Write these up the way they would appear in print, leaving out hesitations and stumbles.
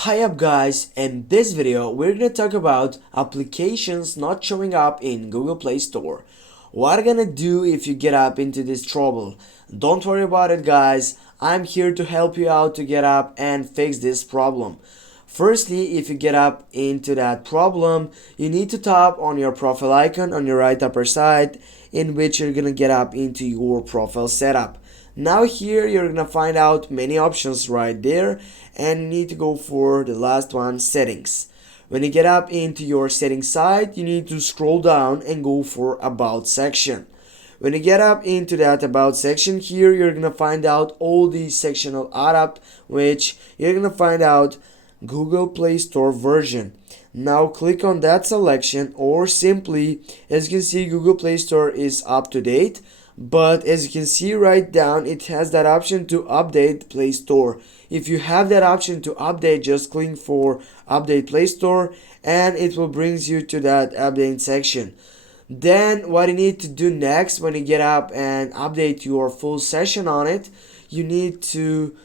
Hi up guys, in this video we're gonna talk about applications not showing up in Google Play Store. What are gonna do if you get up into this trouble? Don't worry about it guys, I'm here to help you out to get up and fix this problem. Firstly, if you get up into that problem, you need to tap on your profile icon on your right upper side, in which you're gonna get up into your profile setup. Now here you're gonna find out many options right there, and you need to go for the last one, settings. When you get up into your settings side, you need to scroll down and go for about section. When you get up into that about section here, you're gonna find out all these sectional add up, which you're gonna find out Google Play Store version. Now click on that selection, or simply, as you can see, Google Play Store is up to date, but as you can see right down, it has that option to update Play Store. If you have that option to update, just click for update Play Store and it will bring you to that update section. Then what you need to do next, when you get up and update your full session on it, you need to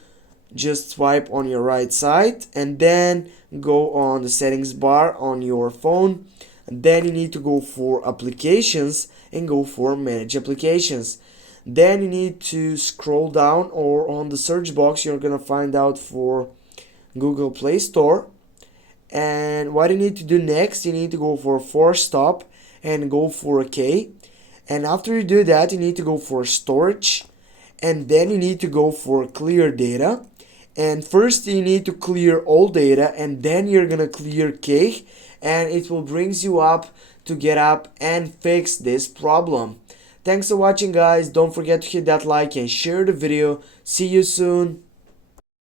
just swipe on your right side and then go on the settings bar on your phone. And then you need to go for applications and go for manage applications. Then you need to scroll down, or on the search box you're gonna find out for Google Play Store. And what you need to do next, you need to go for force stop and go for OK. And after you do that, you need to go for storage, and then you need to go for clear data. And first you need to clear all data, and then you're gonna clear cache, and it will brings you up to get up and fix this problem. Thanks for watching guys, don't forget to hit that like and share the video. See you soon.